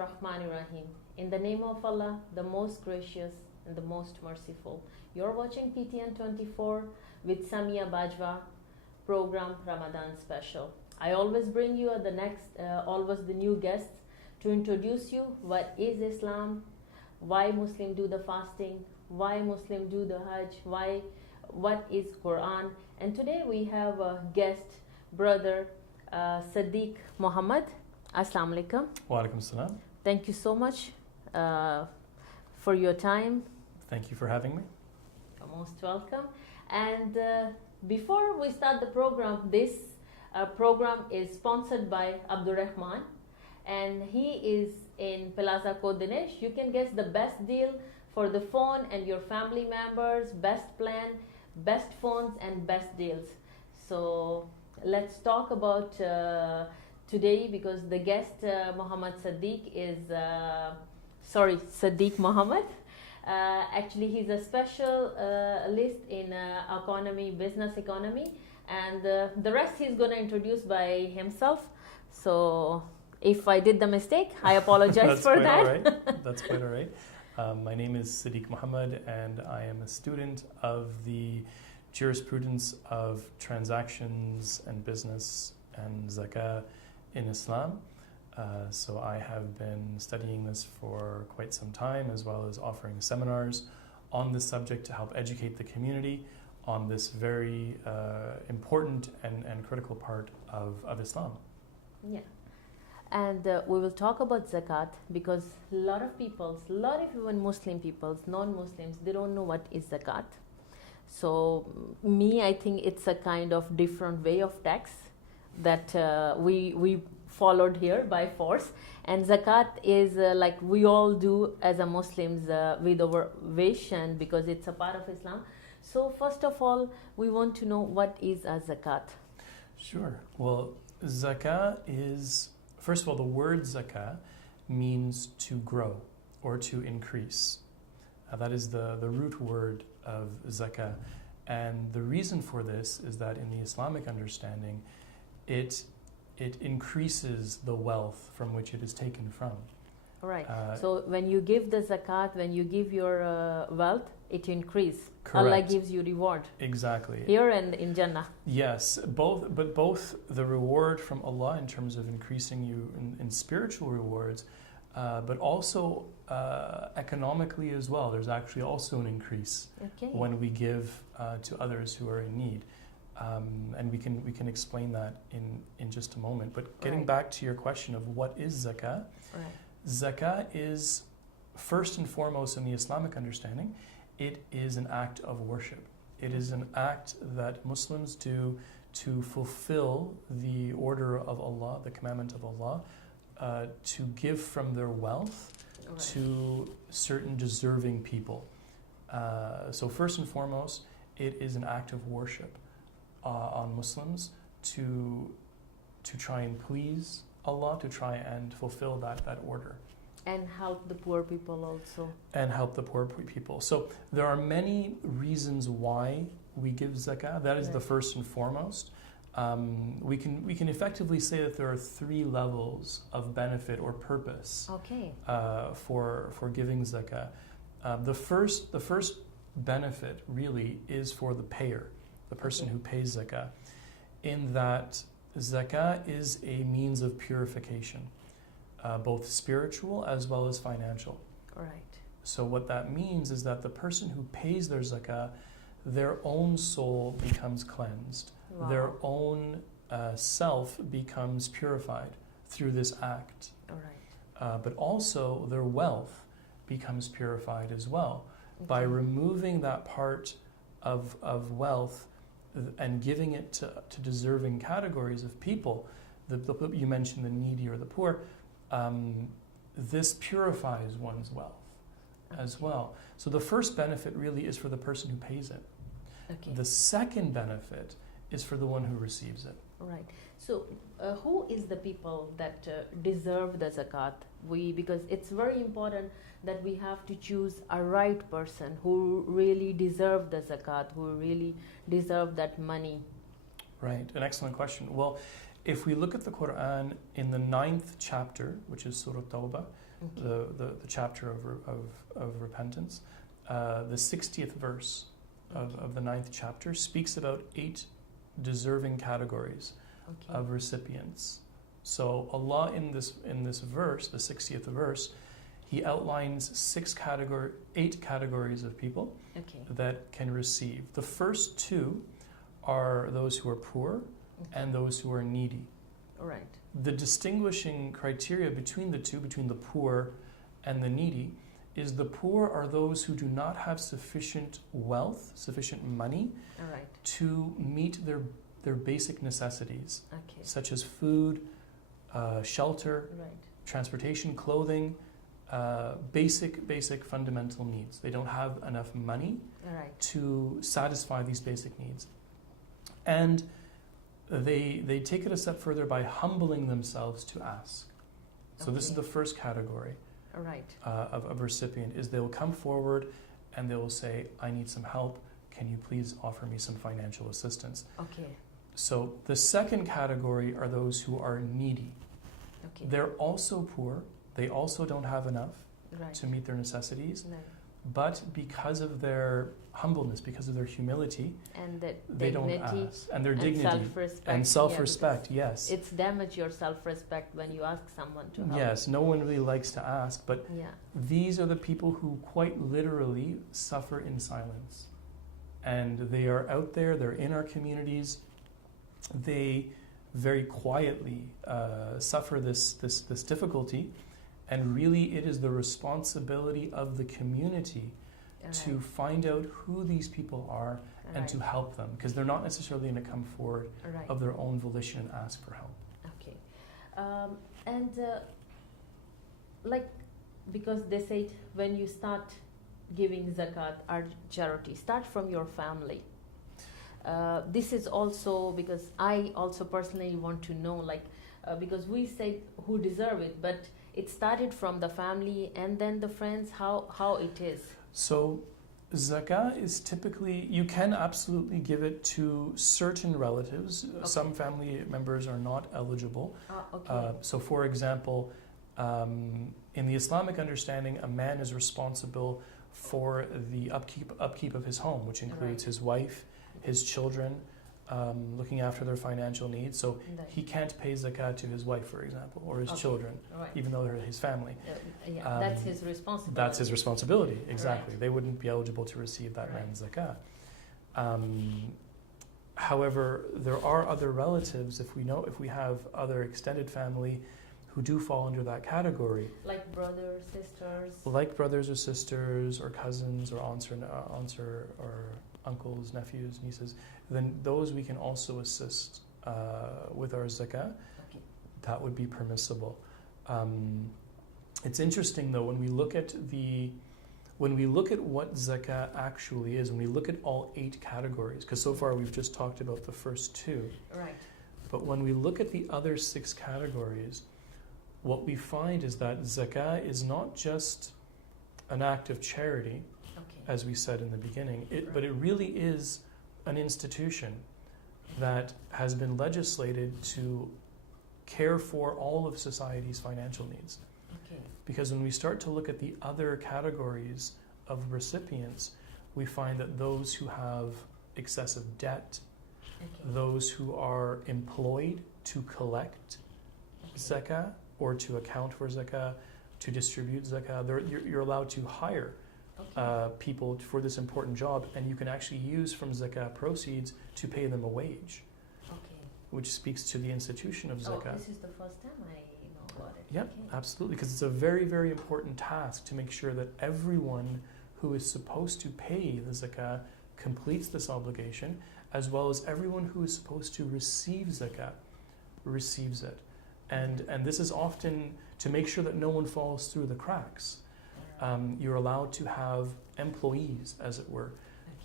Bismillahirrahmanirrahim. In the name of Allah, the most gracious and the most merciful. You're watching PTN 24 with Samia Bajwa program Ramadan special. I always bring you always the new guests to introduce you what is Islam, why Muslim do the fasting, why Muslim do the Hajj, what is Quran. And today we have a guest, brother Sadiq Muhammad. Assalamu alaikum. Wa alaikum salam. Thank you so much for your time. Thank you for having me. You're most welcome. And before we start the program, this program is sponsored by Abdurrahman, and he is in Plaza KODI. You can get the best deal for the phone and your family members, best plan, best phones and best deals. So let's talk about today, because the guest Muhammad Sadiq is Sadiq Muhammad. Actually, he's a specialist in business economy, and the rest he's going to introduce by himself. So if I did the mistake, I apologize for that. All right. That's quite all right. My name is Sadiq Muhammad, and I am a student of the jurisprudence of transactions and business and zakah in Islam. So I have been studying this for quite some time, as well as offering seminars on this subject to help educate the community on this very important and critical part of Islam. Yeah. And we will talk about zakat, because a lot of even Muslim peoples, non-Muslims, they don't know what is zakat. So I think it's a kind of different way of tax that we followed here by force. And zakat is like we all do as a Muslims with our wish, and because it's a part of Islam. So first of all, we want to know what is a zakat. Sure. Well, zakah is, first of all, the word zakah means to grow or to increase. That is the root word of zakah. And the reason for this is that in the Islamic understanding, it increases the wealth from which it is taken from. Right. So when you give the zakat, when you give your wealth, it increases. Correct. Allah gives you reward. Exactly. Here and in Jannah. Yes, both the reward from Allah in terms of increasing you in spiritual rewards, but also economically as well. There's actually also an increase when we give to others who are in need. And we can explain that in just a moment. But getting back to your question of what is zakah, zakah is, first and foremost in the Islamic understanding, it is an act of worship. It is an act that Muslims do to fulfill the order of Allah, the commandment of Allah, to give from their wealth to certain deserving people. So first and foremost, it is an act of worship on Muslims to try and please Allah, to try and fulfill that order. And help the poor people also. And help the poor people. So there are many reasons why we give zakah. That is the first and foremost. We can effectively say that there are three levels of benefit or purpose for giving zakah. The first benefit really is for the payer, the person who pays zakah, in that zakah is a means of purification, both spiritual as well as financial. Right. So what that means is that the person who pays their zakah, their own soul becomes cleansed. Wow. Their own self becomes purified through this act. Right. But also their wealth becomes purified as well by removing that part of wealth and giving it to deserving categories of people. You mentioned the needy or the poor. This purifies one's wealth as well. So the first benefit really is for the person who pays it. The second benefit is for the one who receives it. Right. So who is the people that deserve the zakat? Because it's very important that we have to choose a right person who really deserve the zakat, who really deserve that money. Right, an excellent question. Well, if we look at the Quran in the 9th chapter, which is Surah Tawbah, Okay. the chapter of repentance. The 60th verse of the 9th chapter speaks about 8 deserving categories Okay. of recipients. So Allah in this verse, the 60th verse, He outlines 8 categories of people Okay. that can receive. The first 2 are those who are poor Okay. and those who are needy. Right. The distinguishing criteria between the two, between the poor and the needy, is the poor are those who do not have sufficient wealth, sufficient money All right. to meet their basic necessities, Okay. such as food, shelter, Right. transportation, clothing, basic fundamental needs. They don't have enough money All right. to satisfy these basic needs. And they take it a step further by humbling themselves to ask. So this is Okay. the first category All right. of recipient, is they will come forward and they will say, I need some help. Can you please offer me some financial assistance? Okay. So the second category are those who are needy. Okay. They're also poor. They also don't have enough Right. to meet their necessities. No. But because of their humbleness, because of their humility, And that they don't dignity ask. And their and dignity self-respect. and Yeah, self-respect, because yes. it's damage your self-respect when you ask someone to help. Yes, no one really likes to ask, but Yeah. these are the people who quite literally suffer in silence. And they are out there, they're in our communities. They very quietly suffer this difficulty. And really, it is the responsibility of the community All to right. find out who these people are All and right. to help them, because they're not necessarily going to come forward All right. of their own volition and ask for help. Okay. And like, because they say when you start giving zakat or charity, start from your family. This is also because I also personally want to know, like, because we say who deserve it, but it started from the family and then the friends, how it is. So zakah is typically, you can absolutely give it to certain relatives. Okay. Some family members are not eligible. Okay. So for example, in the Islamic understanding, a man is responsible for the upkeep of his home, which includes Right. his wife, his children, looking after their financial needs. So Right. he can't pay zakat to his wife, for example, or his Okay. children, Right. even though they're his family. Yeah, that's his responsibility. That's his responsibility, exactly. Right. They wouldn't be eligible to receive that Right. man's zakah. However, there are other relatives, if we have other extended family who do fall under that category, Like brothers, sisters. like brothers or sisters or cousins or aunts or uncles, nephews, nieces, then those we can also assist with our zakah. Okay. That would be permissible. It's interesting though, when we look at what zakah actually is, when we look at all 8 categories, because so far we've just talked about the first 2, Right. but when we look at the other 6 categories, what we find is that zakah is not just an act of charity, Okay. as we said in the beginning, but it really is an institution that has been legislated to care for all of society's financial needs. Okay. Because when we start to look at the other categories of recipients, we find that those who have excessive debt, Okay. those who are employed to collect zakah or to account for zakah, to distribute zakah, you're allowed to hire Okay. people for this important job, and you can actually use from zakah proceeds to pay them a wage, Okay. which speaks to the institution of zakah. Oh, this is the first time I know about it. Yep, Okay. absolutely, because it's a very, very important task to make sure that everyone who is supposed to pay the zakah completes this obligation, as well as everyone who is supposed to receive zakah receives it. And this is often to make sure that no one falls through the cracks. You're allowed to have employees, as it were,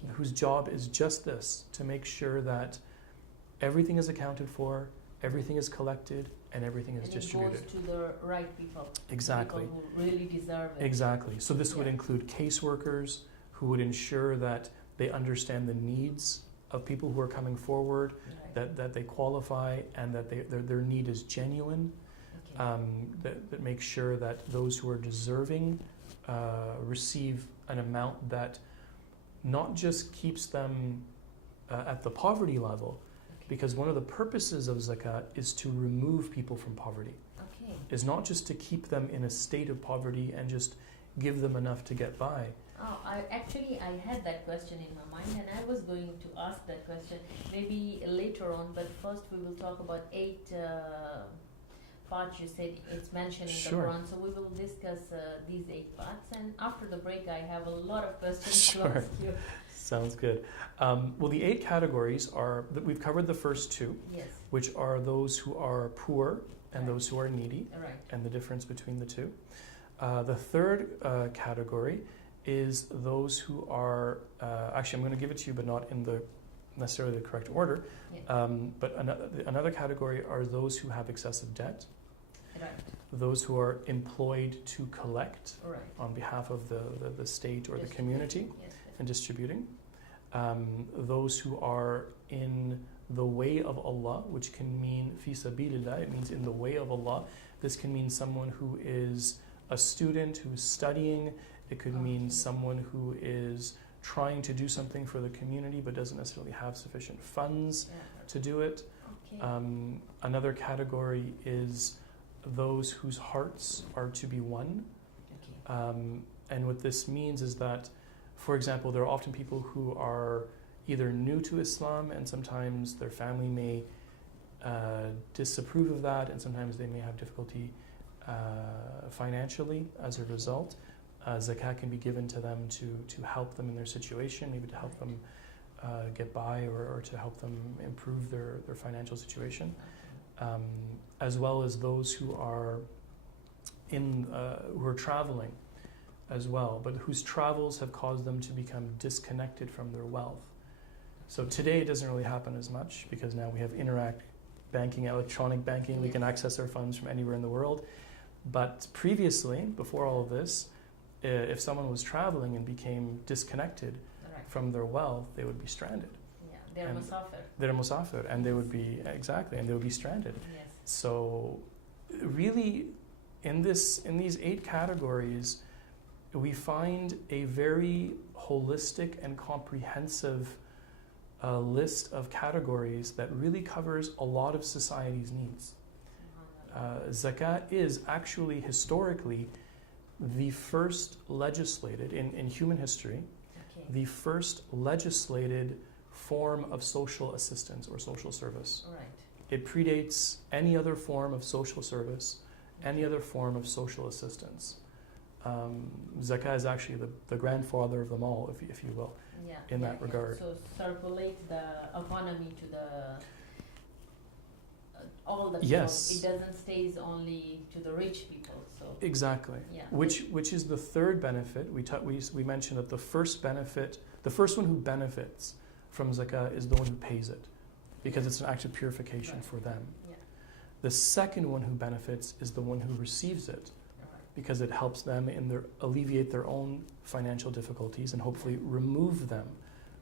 Okay. whose job is just this, to make sure that everything is accounted for, everything is collected, and everything is And distributed. it goes to the right people. Exactly. People who really deserve it. Exactly. So this would Yeah. include caseworkers who would ensure that they understand the needs of people who are coming forward, Right. that they qualify, and that their need is genuine. Okay. that makes sure that those who are deserving receive an amount that not just keeps them at the poverty level, because one of the purposes of zakat is to remove people from poverty. Okay. Is not just to keep them in a state of poverty and just give them enough to get by. Oh, I had that question in my mind, and I was going to ask that question maybe later on, but first we will talk about 8 parts you said it's mentioned in Sure. the Quran, so we will discuss these 8 parts, and after the break I have a lot of questions Sure. to ask you. Sounds good. Well, the 8 categories are, we've covered the first 2, Yes, which are those who are poor and Right. those who are needy, right. and the difference between the 2. The third category is those who are, actually I'm going to give it to you, but not in the necessarily the correct order. Yeah. But another category are those who have excessive debt, Right, those who are employed to collect right. on behalf of the state or the Distributing. community Yes, and distributing, those who are in the way of Allah, which can mean fi sabilillah, it means in the way of Allah. This can mean someone who is a student who's studying. It could mean someone who is trying to do something for the community but doesn't necessarily have sufficient funds yeah. to do it. Okay. Another category is those whose hearts are to be won. Okay. And what this means is that, for example, there are often people who are either new to Islam, and sometimes their family may disapprove of that, and sometimes they may have difficulty financially as a result. Zakat can be given to them to help them in their situation, maybe to help them get by, or to help them improve their financial situation, as well as those who are who are traveling as well, but whose travels have caused them to become disconnected from their wealth. So today it doesn't really happen as much because now we have interact banking, electronic banking. We can access our funds from anywhere in the world. But previously, before all of this, if someone was traveling and became disconnected Right. from their wealth, they would be stranded. Yeah, they're and- musafir. They're musafir, and they would be, exactly, and they would be stranded. Yes. So really, in these 8 categories, we find a very holistic and comprehensive list of categories that really covers a lot of society's needs. Zakat is actually historically the first legislated, in human history, Okay. the first legislated form of social assistance or social service. Right. It predates any other form of social service, any other form of social assistance. Zakat is actually the grandfather of them all, if you will, Yeah. in yeah, that yeah. regard. So circulate the economy to the all the people. Yes. It doesn't stays only to the rich people. So Exactly. yeah. Which is the third benefit. We mentioned that the first one who benefits from zakat is the one who pays it, because it's an act of purification Right. for them. Yeah. The second one who benefits is the one who receives it, Right. because it helps them alleviate their own financial difficulties and hopefully remove them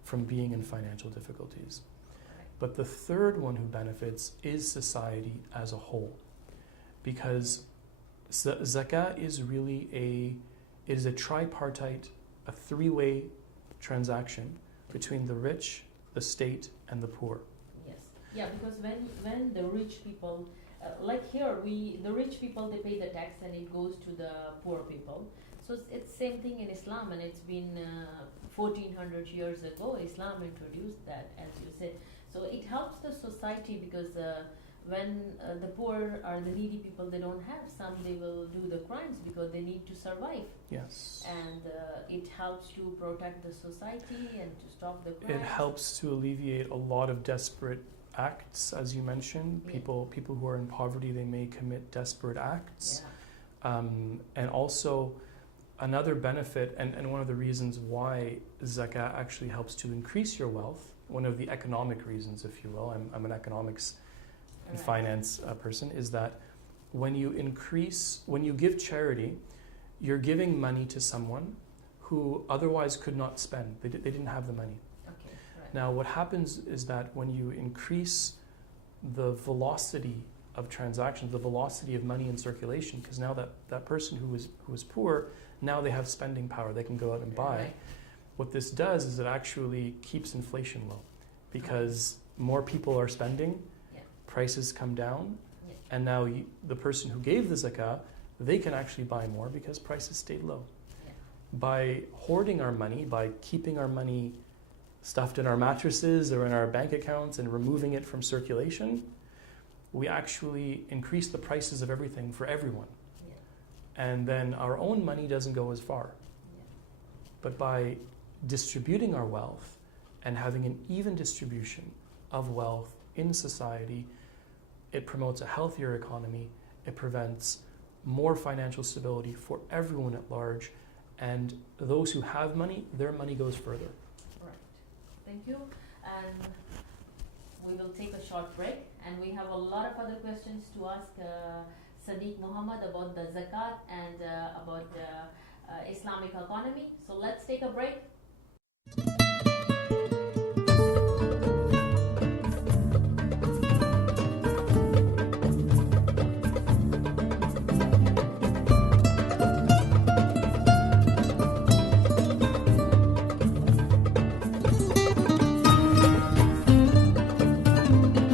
from being in financial difficulties. Right. But the third one who benefits is society as a whole, because zakat is really a tripartite, a 3-way transaction between the rich, the state, and the poor. Yes. Yeah, because when the rich people, like here, the rich people, they pay the tax and it goes to the poor people. So it's same thing in Islam, and it's been 1400 years ago, Islam introduced that, as you said. So it helps the society because when the poor or the needy people, they don't have some, they will do the crimes because they need to survive. Yes. And it helps to protect the society and to stop the crimes. It helps to alleviate a lot of desperate acts, as you mentioned. Yeah. People who are in poverty, they may commit desperate acts. Yeah. And also, another benefit, and one of the reasons why zakat actually helps to increase your wealth, one of the economic reasons, if you will, I'm an economics and Right. finance person, is that when you give charity, you're giving money to someone who otherwise could not spend. They didn't have the money. Okay. Right. Now, what happens is that when you increase the velocity of transactions, the velocity of money in circulation, because now that person who was poor, now they have spending power. They can go out and buy. Right. What this does is it actually keeps inflation low, because more people are spending, prices come down, and now the person who gave the zakah, they can actually buy more because prices stayed low. By hoarding our money, by keeping our money stuffed in our mattresses or in our bank accounts and removing it from circulation, we actually increase the prices of everything for everyone. And then our own money doesn't go as far. But by distributing our wealth and having an even distribution of wealth in society, it promotes a healthier economy, it prevents more financial stability for everyone at large, and those who have money, their money goes further. Right. Thank you. And we will take a short break, and we have a lot of other questions to ask Sadiq Muhammad about the zakat and about the Islamic economy. So let's take a break.